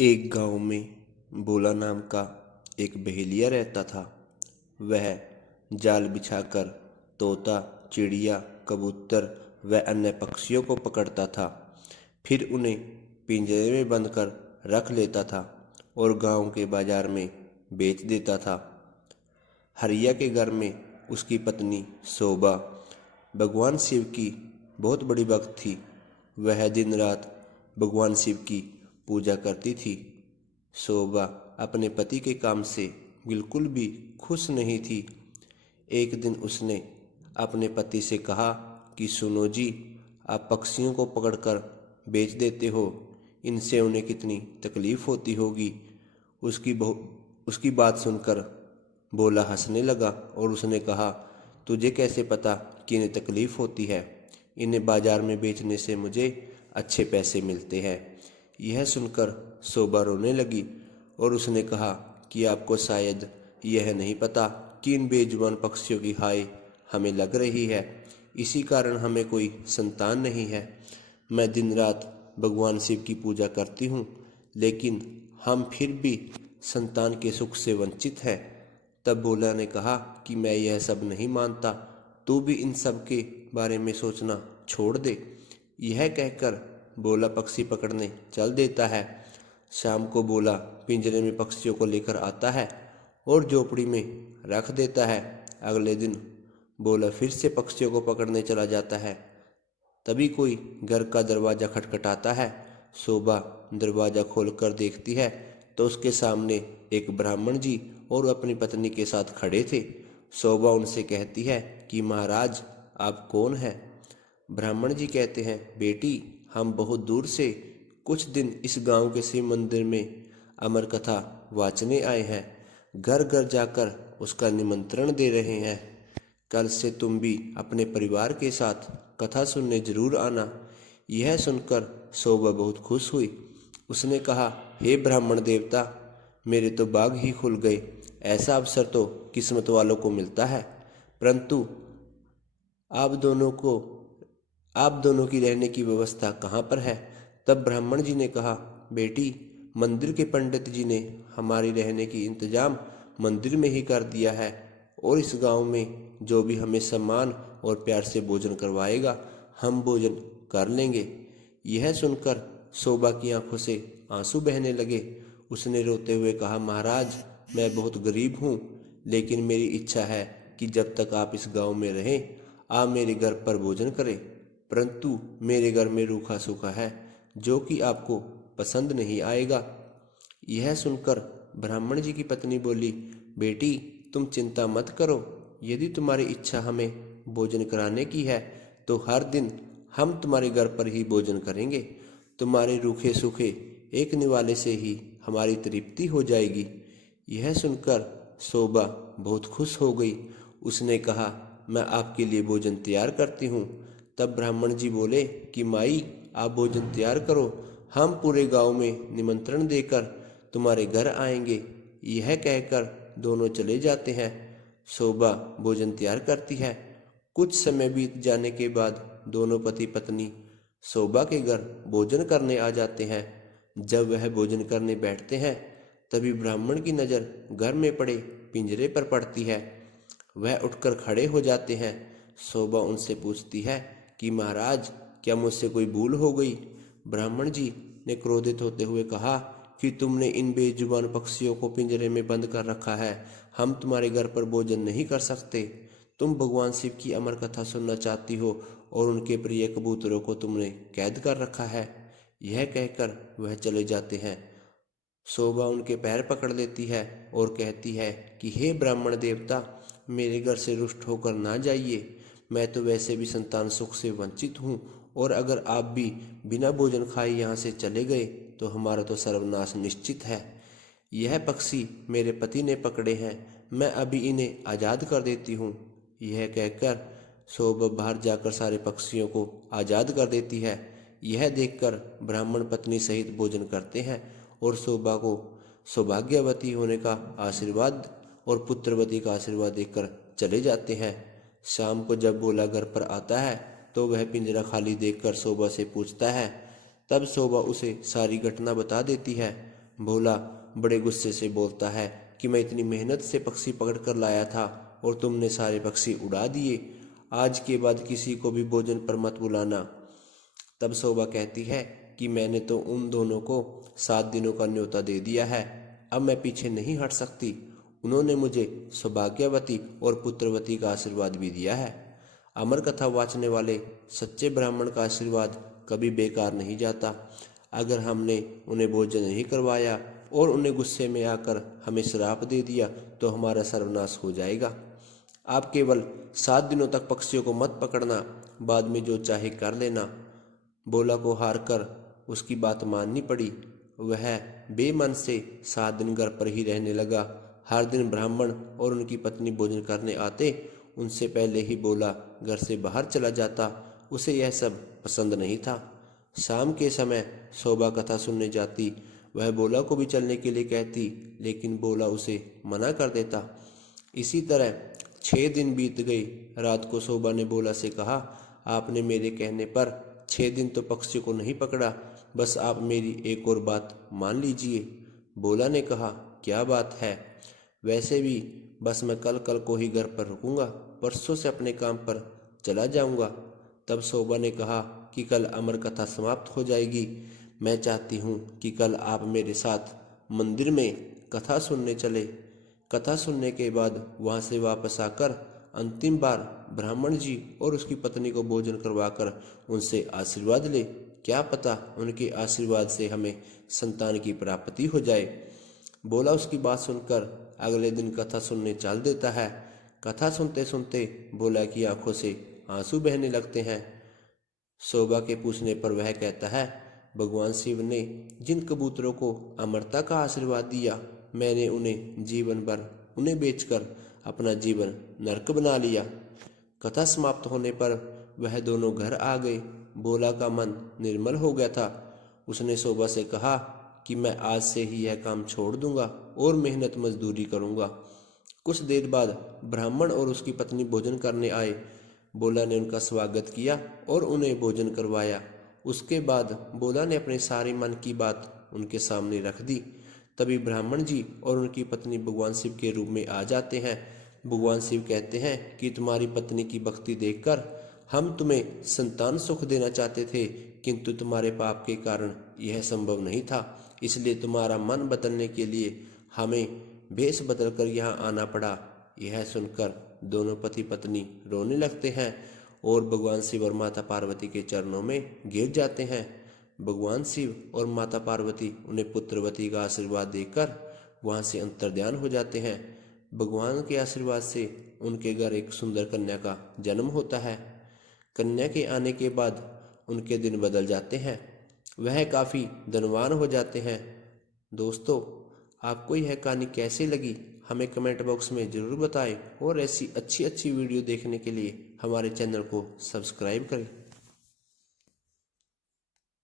एक गांव में भोला नाम का एक बहेलिया रहता था। वह जाल बिछाकर तोता, चिड़िया, कबूतर व अन्य पक्षियों को पकड़ता था। फिर उन्हें पिंजरे में बंद कर रख लेता था और गांव के बाजार में बेच देता था। हरिया के घर में उसकी पत्नी शोभा भगवान शिव की बहुत बड़ी भक्त थी। वह दिन रात भगवान शिव की पूजा करती थी। शोभा अपने पति के काम से बिल्कुल भी खुश नहीं थी। एक दिन उसने अपने पति से कहा कि सुनो जी, आप पक्षियों को पकड़कर बेच देते हो, इनसे उन्हें कितनी तकलीफ होती होगी। उसकी बात सुनकर भोला हंसने लगा और उसने कहा, तुझे कैसे पता कि इन्हें तकलीफ होती है? इन्हें बाजार में बेचने से मुझे अच्छे पैसे मिलते हैं। यह सुनकर शोभा रोने लगी और उसने कहा कि आपको शायद यह नहीं पता कि इन बेजुबान पक्षियों की हाय हमें लग रही है, इसी कारण हमें कोई संतान नहीं है। मैं दिन रात भगवान शिव की पूजा करती हूँ, लेकिन हम फिर भी संतान के सुख से वंचित हैं। तब भोला ने कहा कि मैं यह सब नहीं मानता, तू भी इन सब के बारे में सोचना छोड़ दे। यह कहकर भोला पक्षी पकड़ने चल देता है। शाम को भोला पिंजरे में पक्षियों को लेकर आता है और झोपड़ी में रख देता है। अगले दिन भोला फिर से पक्षियों को पकड़ने चला जाता है। तभी कोई घर का दरवाज़ा खटखटाता है। शोभा दरवाज़ा खोलकर देखती है तो उसके सामने एक ब्राह्मण जी और अपनी पत्नी के साथ खड़े थे। शोभा उनसे कहती है कि महाराज, आप कौन हैं? ब्राह्मण जी कहते हैं, बेटी, हम बहुत दूर से कुछ दिन इस गांव के शिव मंदिर में अमर कथा वाचने आए हैं। घर घर जाकर उसका निमंत्रण दे रहे हैं। कल से तुम भी अपने परिवार के साथ कथा सुनने जरूर आना। यह सुनकर शोभा बहुत खुश हुई। उसने कहा, हे ब्राह्मण देवता, मेरे तो बाग ही खुल गए। ऐसा अवसर तो किस्मत वालों को मिलता है, परंतु आप दोनों को आप दोनों की रहने की व्यवस्था कहाँ पर है? तब ब्राह्मण जी ने कहा, बेटी, मंदिर के पंडित जी ने हमारी रहने की इंतजाम मंदिर में ही कर दिया है और इस गांव में जो भी हमें सम्मान और प्यार से भोजन करवाएगा, हम भोजन कर लेंगे। यह सुनकर शोभा की आंखों से आंसू बहने लगे। उसने रोते हुए कहा, महाराज, मैं बहुत गरीब हूँ, लेकिन मेरी इच्छा है कि जब तक आप इस गांव में रहें, आप मेरे घर पर भोजन करें। परंतु मेरे घर में रूखा सूखा है जो कि आपको पसंद नहीं आएगा। यह सुनकर ब्राह्मण जी की पत्नी बोली, बेटी, तुम चिंता मत करो। यदि तुम्हारी इच्छा हमें भोजन कराने की है तो हर दिन हम तुम्हारे घर पर ही भोजन करेंगे। तुम्हारे रूखे सूखे एक निवाले से ही हमारी तृप्ति हो जाएगी। यह सुनकर शोभा बहुत खुश हो गई। उसने कहा, मैं आपके लिए भोजन तैयार करती हूँ। तब ब्राह्मण जी बोले कि माई, आप भोजन तैयार करो, हम पूरे गांव में निमंत्रण देकर तुम्हारे घर आएंगे। यह कहकर दोनों चले जाते हैं। शोभा भोजन तैयार करती है। कुछ समय बीत जाने के बाद दोनों पति पत्नी शोभा के घर भोजन करने आ जाते हैं। जब वह भोजन करने बैठते हैं, तभी ब्राह्मण की नज़र घर में पड़े पिंजरे पर पड़ती है। वह उठकर खड़े हो जाते हैं। शोभा उनसे पूछती है कि महाराज, क्या मुझसे कोई भूल हो गई? ब्राह्मण जी ने क्रोधित होते हुए कहा कि तुमने इन बेजुबान पक्षियों को पिंजरे में बंद कर रखा है, हम तुम्हारे घर पर भोजन नहीं कर सकते। तुम भगवान शिव की अमर कथा सुनना चाहती हो और उनके प्रिय कबूतरों को तुमने कैद कर रखा है। यह कहकर वह चले जाते हैं। शोभा उनके पैर पकड़ लेती है और कहती है कि हे ब्राह्मण देवता, मेरे घर से रुष्ट होकर ना जाइए। मैं तो वैसे भी संतान सुख से वंचित हूँ, और अगर आप भी बिना भोजन खाए यहाँ से चले गए तो हमारा तो सर्वनाश निश्चित है। यह पक्षी मेरे पति ने पकड़े हैं, मैं अभी इन्हें आज़ाद कर देती हूँ। यह कहकर शोभा बाहर जाकर सारे पक्षियों को आज़ाद कर देती है। यह देखकर ब्राह्मण पत्नी सहित भोजन करते हैं और शोभा को सौभाग्यवती होने का आशीर्वाद और पुत्रवती का आशीर्वाद देकर चले जाते हैं। शाम को जब भोला घर पर आता है तो वह पिंजरा खाली देखकर शोभा से पूछता है। तब शोभा उसे सारी घटना बता देती है। भोला बड़े गुस्से से बोलता है कि मैं इतनी मेहनत से पक्षी पकड़ कर लाया था और तुमने सारे पक्षी उड़ा दिए। आज के बाद किसी को भी भोजन पर मत बुलाना। तब शोभा कहती है कि मैंने तो उन दोनों को 7 दिनों का न्योता दे दिया है, अब मैं पीछे नहीं हट सकती। उन्होंने मुझे सौभाग्यवती और पुत्रवती का आशीर्वाद भी दिया है। अमर कथा वाचने वाले सच्चे ब्राह्मण का आशीर्वाद कभी बेकार नहीं जाता। अगर हमने उन्हें भोजन नहीं करवाया और उन्हें गुस्से में आकर हमें श्राप दे दिया तो हमारा सर्वनाश हो जाएगा। आप केवल 7 दिनों तक पक्षियों को मत पकड़ना, बाद में जो चाहे कर लेना। भोला को हार कर उसकी बात माननी पड़ी। वह बेमन से 7 दिन घर पर ही रहने लगा। हर दिन ब्राह्मण और उनकी पत्नी भोजन करने आते, उनसे पहले ही भोला घर से बाहर चला जाता। उसे यह सब पसंद नहीं था। शाम के समय शोभा कथा सुनने जाती। वह भोला को भी चलने के लिए कहती, लेकिन भोला उसे मना कर देता। इसी तरह 6 दिन बीत गए। रात को शोभा ने भोला से कहा, आपने मेरे कहने पर 6 दिन तो पक्षी को नहीं पकड़ा, बस आप मेरी एक और बात मान लीजिए। भोला ने कहा, क्या बात है? वैसे भी बस मैं कल को ही घर पर रुकूंगा, परसों से अपने काम पर चला जाऊंगा। तब शोभा ने कहा कि कल अमर कथा समाप्त हो जाएगी। मैं चाहती हूँ कि कल आप मेरे साथ मंदिर में कथा सुनने चले। कथा सुनने के बाद वहाँ से वापस आकर अंतिम बार ब्राह्मण जी और उसकी पत्नी को भोजन करवाकर उनसे आशीर्वाद ले। क्या पता उनके आशीर्वाद से हमें संतान की प्राप्ति हो जाए। भोला उसकी बात सुनकर अगले दिन कथा सुनने चल देता है। कथा सुनते सुनते भोला की आंखों से आंसू बहने लगते हैं। शोभा के पूछने पर वह कहता है, भगवान शिव ने जिन कबूतरों को अमरता का आशीर्वाद दिया, मैंने उन्हें जीवन भर उन्हें बेचकर अपना जीवन नरक बना लिया। कथा समाप्त होने पर वह दोनों घर आ गए। भोला का मन निर्मल हो गया था। उसने शोभा से कहा कि मैं आज से ही यह काम छोड़ दूंगा और मेहनत मजदूरी करूंगा। कुछ देर बाद ब्राह्मण और उसकी पत्नी भोजन करने आए। भोला ने उनका स्वागत किया और उन्हें भोजन करवाया। उसके बाद भोला ने अपने सारे मन की बात उनके सामने रख दी। तभी ब्राह्मण जी और उनकी पत्नी भगवान शिव के रूप में आ जाते हैं। भगवान शिव कहते हैं कि तुम्हारी पत्नी की भक्ति देखकर हम तुम्हें संतान सुख देना चाहते थे, किंतु तुम्हारे पाप के कारण यह संभव नहीं था, इसलिए तुम्हारा मन बदलने के लिए हमें भेष बदलकर यहाँ आना पड़ा। यह सुनकर दोनों पति पत्नी रोने लगते हैं और भगवान शिव और माता पार्वती के चरणों में गिर जाते हैं। भगवान शिव और माता पार्वती उन्हें पुत्रवती का आशीर्वाद देकर वहाँ से अंतर्ध्यान हो जाते हैं। भगवान के आशीर्वाद से उनके घर एक सुंदर कन्या का जन्म होता है। कन्या के आने के बाद उनके दिन बदल जाते हैं। वह काफ़ी धनवान हो जाते हैं। दोस्तों, आपको यह कहानी कैसी लगी हमें कमेंट बॉक्स में ज़रूर बताएं और ऐसी अच्छी वीडियो देखने के लिए हमारे चैनल को सब्सक्राइब करें।